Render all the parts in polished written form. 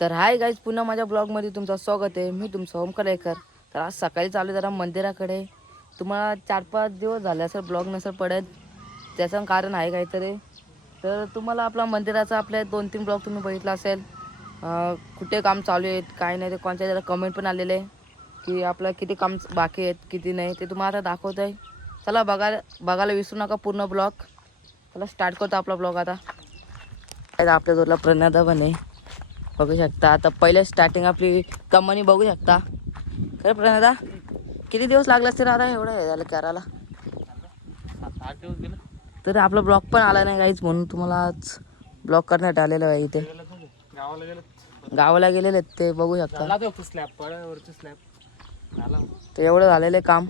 तर hi guys, पुन्हा माझ्या ब्लॉगमध्ये तुमचं स्वागत आहे. मी तुमचं ओमकार लेकर. तर आज सकाळी चालू जरा मंदिराकडे. तुम्हाला 4-5 दिवस झाले असेल ब्लॉग नसेल पडत, त्याचं कारण आहे काहीतरी. तर तुम्हाला आपला मंदिराचा आपले 2-3 ब्लॉग तुम्ही बघितला असेल. कुठे काम चालू आहेत काय नाही, ते कोणत्या जरा कमेंट पण आलेले की आपलं किती काम बाकी आहेत किती नाही, ते तुम्हाला आता दाखवत आहे. चला बघायला विसरू नका पूर्ण ब्लॉग. चला स्टार्ट करतो आपला ब्लॉग आता. आपल्या जोरला प्रणदा पण आहे, बघू शकता. आता पहिले स्टार्टिंग आपली कमानी बघू शकता. खरं प्रणदा किती दिवस लागले असते दादा एवढं हे झालं करायला? 7-8 दिवस गेले. तर आपला ब्लॉग पण आला नाही काहीच, म्हणून तुम्हाला आज ब्लॉग करण्यात आलेलं आहे. इथे गावाला गेलं. गावाला गेलेले आहेत ते बघू शकता. झाला तो स्लॅब वरची स्लॅब झाला. ते एवढं झालेलं आहे काम.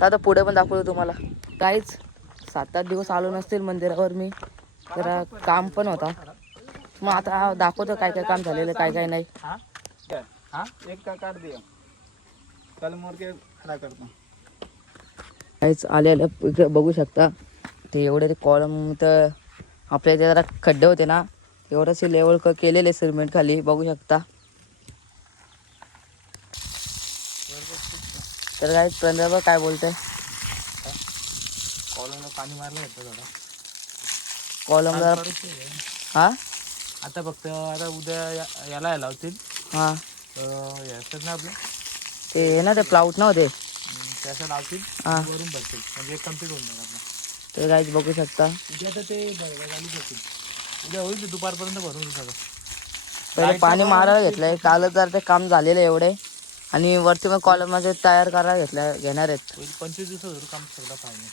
तर आता पुढे पण दाखवतो तुम्हाला. काहीच 7-8 दिवस आलो नसतील मंदिरावर मी, तर काम पण होता. मग आता दाखवतो काय काय काम झालेलं काय काय नाही. एक का काट दिया कल मोर के खड़ा करता. काहीच आलेलं इकडे बघू शकता. ते एवढे ते कॉलम तर आपल्या इथे जरा खड्डे होते ना, एवढंच लेवल केलेले सिमेंट खाली बघू शकता. तर काय पंधरा काय बोलतंय? कॉलमला पाणी मारलं होतं थोडा. कॉलम जरा हा आता फक्त आता उद्या याला लावतील. हा याचं ना आपलं ते ना ते प्लाउट नव्हते त्याचं लावतील हा. वरून बसतील म्हणजे कम्प्लीट होऊन जाईल आपलं. तर काहीच बघू शकता. उद्या तर ते चालू करतील. उद्या होईल ते दुपारपर्यंत भरून सगळं. पहिले पाणी मारायला घेतलंय, कालच जर ते काम झालेलं एवढे. आणि वरती मग कॉलम मध्ये तयार करायला घेणार आहेत. 25 दिवसात काम सगळं पाहिजे.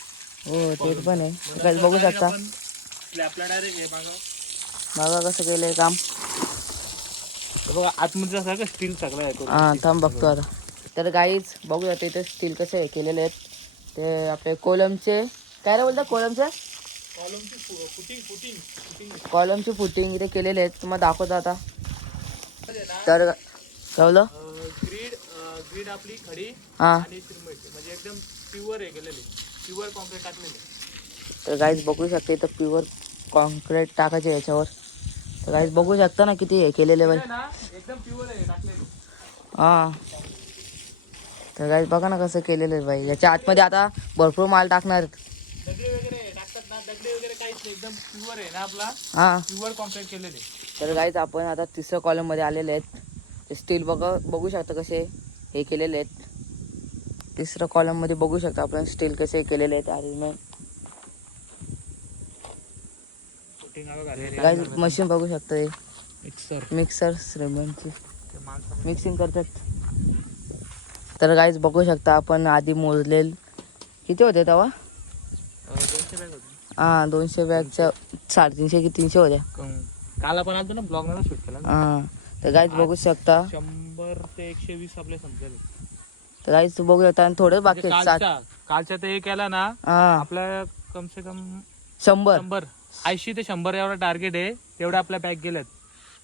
हो ते पण आहे. काही बघू शकता. स्लॅबला डायरेक्ट हे बघा कसं केलंय काम. बघा आतमध्ये सगळं स्टील सगळं आहे. हा थांब बघतो आता. तर काहीच बघू शकता इथे स्टील कसे हे केलेले आहेत. ते आपले कोलमचे काय रे बोलतात, कोलमचे कॉलमची फुटिंग इथे केलेले आहेत. तुम्हाला दाखवतो आता. तर कळलं ग्रीड आपली खडी हा. आणि सिमेंट म्हणजे एकदम प्युअर हे केलेले, प्युअर कॉन्क्रीट टाकलेले. तर काहीच बघू शकता इथं प्युअर कॉन्क्रीट टाकायचे याच्यावर. तर काहीच बघू शकता ना किती हे केलेले बाई. एकदम प्युअर आहे टाकलेले. हा तर काहीच बघा ना कसं केलेलं आहे बाई. याच्या आतमध्ये आता भरपूर माल टाकणार. दगडे वगैरे टाकतात ना, दगडे वगैरे काहीच नाही, एकदम प्युअर आहे ना आपला. हा प्युअर कॉन्क्रीट केलेले. तर काहीच आपण आता तिसऱ्या कॉलम मध्ये आलेले आहेत. ते स्टील बघू शकता कसे हे केलेले आहेत. तिसऱ्या कॉलम मध्ये बघू शकता आपण स्टील कसे केलेले आहेत. अरेंजमेंट काही मशीन बघू शकता. मिक्सर सिमेंटची मिक्सिंग करतात. तर काहीच बघू शकता आपण आधी मोजलेल किती होते तेव्हा. 200 बॅग होते. हा 200 बॅगच्या 350 की 300 होत्या. काल आपण आलतो ना ब्लॉग मध्ये शूट केला. हा तर काहीच बघू शकता 100 ते 120 आपले समजेल. तर काहीच बघू शकता. आणि थोडे बाकी आहेत. कालच्या ते केला ना हा आपल्या कम से कम 100 80 ते 100 एवढा टार्गेट आहे. तेवढे आपल्या बॅग गेल्यात.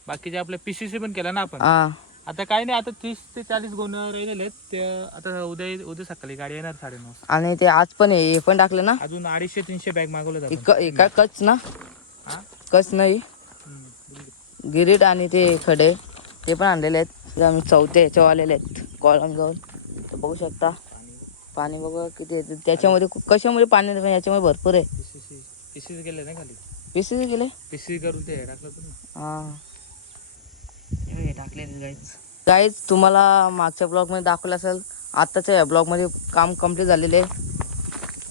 बाकीचे आपले पीसीसी पण केला ना आपण. हा आता काही नाही, आता 30 ते 40 गुण राहिलेले आहेत. ते आता उद्या सकाळी गाडी येणार 9:30. आणि ते आज पण हे पण टाकलं ना. अजून 250-300 बॅग मागवलं जातं. एका कच ना, हा कच नाही गिरीट आणि ते खडे ते पण आणलेले आहेत. आम्ही चौथे याच्यावर आलेले आहेत कॉलम जाऊन. तर बघू शकता पाणी बघा किती येते त्याच्यामध्ये. कशामुळे पाणी याच्यामध्ये भरपूर आहे. पीसीसी गेले नाही खाली. पीसीसी गेले. पीसीसी करून ते टाकलं तुम्ही. हा टाकले गाईज. तुम्हाला मागच्या ब्लॉग मध्ये दाखवलं असेल. आताच्या या ब्लॉग मध्ये काम कम्प्लीट झालेले.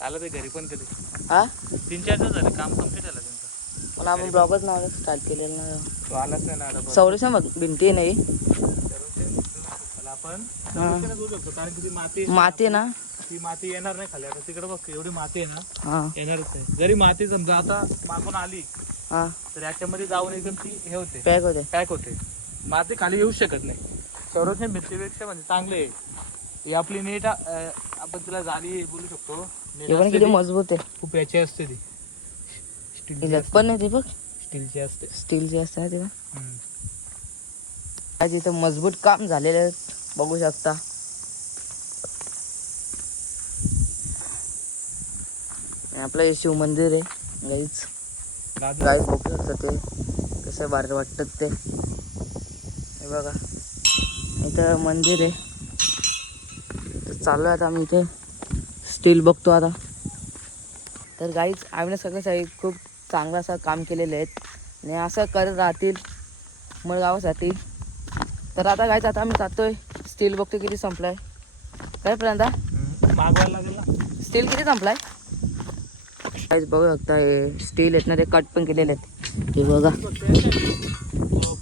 आलं ते घरी पण केले. हा 3-4 दिवस झाले काम कम्प्लीट झालं त्यांचं. पण आपण ब्लॉगच नाव स्टार्ट केलेलं ना. तो आलाच नाही ना आता. सौरेश बघ भिंती नाही आपण जाऊ शकतो कारण की ती माती आहे ना. ती माती येणार नाही खाली. आता तिकडे बघ एवढी माती आहे ना, हा येणारच नाही. जरी माती समजा आता मागून आली हा तर याच्यामध्ये जाऊन एकदम ती हे होते, पॅक होते. माती खाली येऊ शकत नाही. संरक्षण भिंतीपेक्षा म्हणजे चांगले आहे ही आपली नेट. आपण तिला जाळी बोलू शकतो. पण किती मजबूत आहे. खूप याची असते ती. स्टील पण नाही ती बघ. स्टीलची असते. स्टीलची असते ती. आज इथं मजबूत काम झालेलं आहे बघू शकता. आपलं हे शिव मंदिर आहे गाईच. गाईच बघू शकता ते कसे भारी वाटतात ते. हे बघा इथं मंदिर आहे. तर चालू आहे आता आम्ही इथे स्टील बघतो आता. तर गाईच आम्ही सगळे साहेब खूप चांगलं असं काम केलेले आहेत आणि असं करत राहतील मग गावासाठी. तर आता गाईच आता आम्ही जातोय स्टील बघतो किती संपलाय. काय प्रणता मागवायला लागेल ना. स्टील किती संपलाय गाईच बघू शकता. हे स्टील आहेत ना ते कट पण केलेले आहेत. हे बघा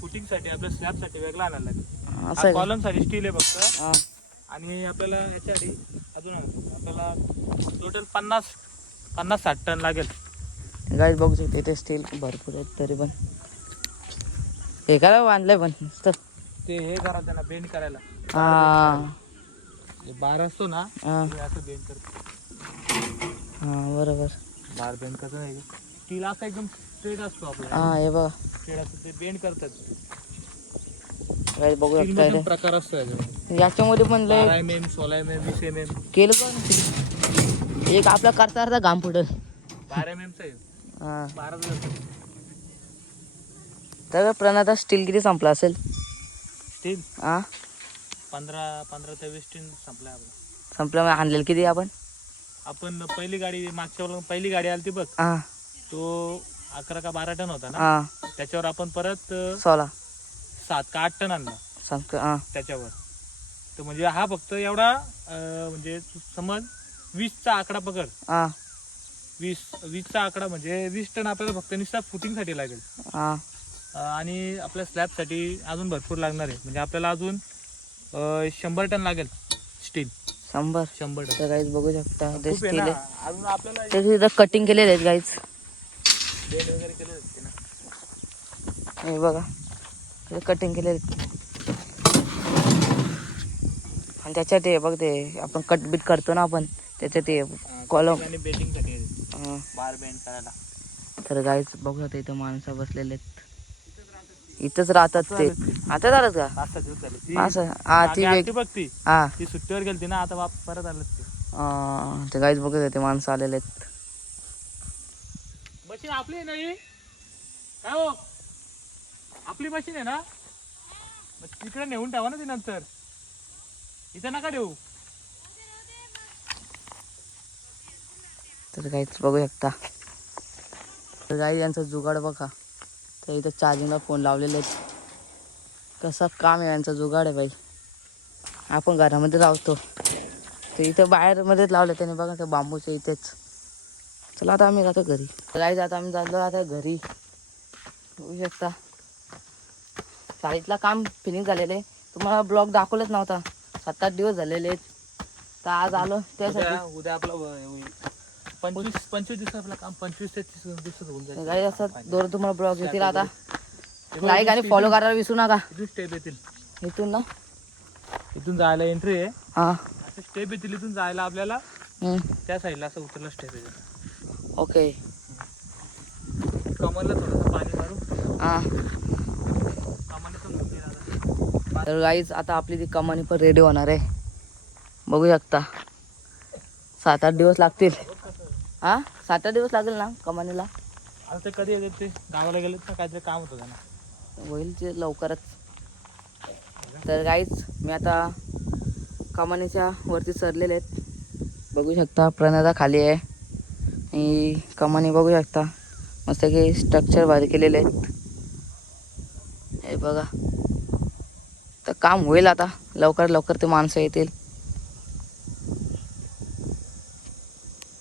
फुटिंगसाठी आपल्या स्लॅबसाठी वेगळा आणायला लागेल. असं कॉलम साठी स्टील आहे फक्त. हां आणि आपल्याला याच्यासाठी अजून आपल्याला टोटल 50-60 टन लागेल. गाईच बघू शकते ते स्टील भरपूर आहेत तरी पण हे काय बांधलंय पण नुसतं. ते हे करा त्यांना बेंड करायला. हां बार असतो ना हां ते असं बेंड करतो. हां बरोबर. बार बेंड कसं नाही स्टील असा एकदम स्ट्रेट असतो आपला. हां हे बघा स्ट्रेट असतो ते बेंड करतात. गाईच बघू Steel शकता मध्ये पण इथे. प्रकार असतो याच्यामध्ये. याच्यामध्ये पण लय 12 mm, 16 mm, 20 mm. केलं पण एक आपला करता करता घाम फुटल. 12 mm चा आहे. हां 12 तर प्रणता स्टील किती संपला असेल. स्टील हां 15 ते 20 टन संपलाय आपला. संपल्यामुळे आणलेलं किती आपण. पहिली गाडी मागच्या वेळेला पहिली गाडी आली ती बघ. हां तो 11 का 12 टन होता ना. हां त्याच्यावर आपण परत 16 7 का 8 टन आणला संप हां त्याच्यावर. तर म्हणजे हा फक्त एवढा म्हणजे समज 20चा आकडा पकड. हां 20चा आकडा म्हणजे 20 टन आपल्याला फक्त नुसता फुटिंगसाठी लागेल. हां आणि आपल्या स्लॅबसाठी अजून भरपूर लागणार आहे. म्हणजे आपल्याला अजून 100 टन लागेल स्टील. 100 टन. तर गाईच बघू शकता ते खूप आहे स्टील ना. आहे. अजून आपल्याला ते तिथं कटिंग केलेले आहेत गाईच. बेंड वगैरे केले असते ना. हे बघा ते कटिंग केलेले आहेत. आणि त्याच्यात ते बघ ते आपण कट बीट करतो ना आपण त्याच्यात ते कॉलम. आणि बेंडिंगसाठी बार बेंड करायला. तर गाईच बघू शकता इथं माणसं बसलेले आहेत. इथंच राहतात ते. आता झालं का 5-6 दिवस झाले. ती असं हा ती मागे वेग आलती बघ ती. हा ती सुट्टीवर गेलती ना आता परत आलं ते. ते गाईच बघत होते माणसं आलेले आहेत. मशीन आपली आहे ना ही. काय हो आपली मशीन आहे ना. मग तिकडे नेऊन ठेवा ना ती नंतर. इथं नका ठेवू. तर गाईच बघू शकता. तर गाई यांचा जुगाड बघा. तर इथं चार्जिंगला फोन लावलेले आहेत. कसं काम आहे यांचं जुगाड आहे बाई. आपण घरामध्ये लावतो तर इथं बाहेरमध्येच लावलं त्याने बघा ते बांबूच्या इथेच. चला आता आम्ही जातो घरी. गाईच आता आम्ही चाललो आता घरी. बघू शकता शाळेतला काम फिनिश झालेलं आहे. तुम्हाला ब्लॉग दाखवलंच नव्हता. 7-8 दिवस झालेले आहेत. तर आज आलो त्यासाठी. उद्या आपलं 25 दिवस आपलं काम 25 ते 30 दिवसात होऊन जाईल. गाईच असं दोन तुम्हाला ब्लॉग येतील आता. लाईक आणि फॉलो करायला विसरू नका. किती स्टेप येतील इथून ना इथून जायला एंट्री आहे. हां असं स्टेप येतील इथून जायला आपल्याला. त्या साईडला असं उतरला स्टेप येतील. ओके कमरला थोडंसं पाणी मारू. हां कमरला तर होऊन जाईल आता. तर गाईच आता आपली ती कमानी पण रेडी होणार आहे. बघू शकता 7-8 दिवस लागतील. हां 7-8 दिवस लागेल ना कमानीला. आता ते कधी येतात ते गावाला गेलेत ना काहीतरी काम होतं त्यांना. होईल ते लवकरच. तर गाईच मी आता कमानीच्या वरती चढलेले आहेत. बघू शकता प्रणता खाली आहे. आणि कमानी बघू शकता मस्त काही स्ट्रक्चर भारी केलेले आहेत. हे बघा तर काम होईल आता लवकर ते माणसं येतील.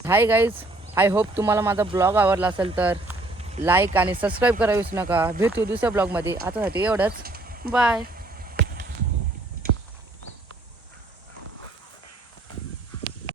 हाय गाईज आय होप तुम्हाला माझा ब्लॉग आवडला असेल तर लाईक आणि सबस्क्राईब करायला विसरू नका. भेटू दुसऱ्या ब्लॉगमध्ये. आतासाठी एवढंच. बाय.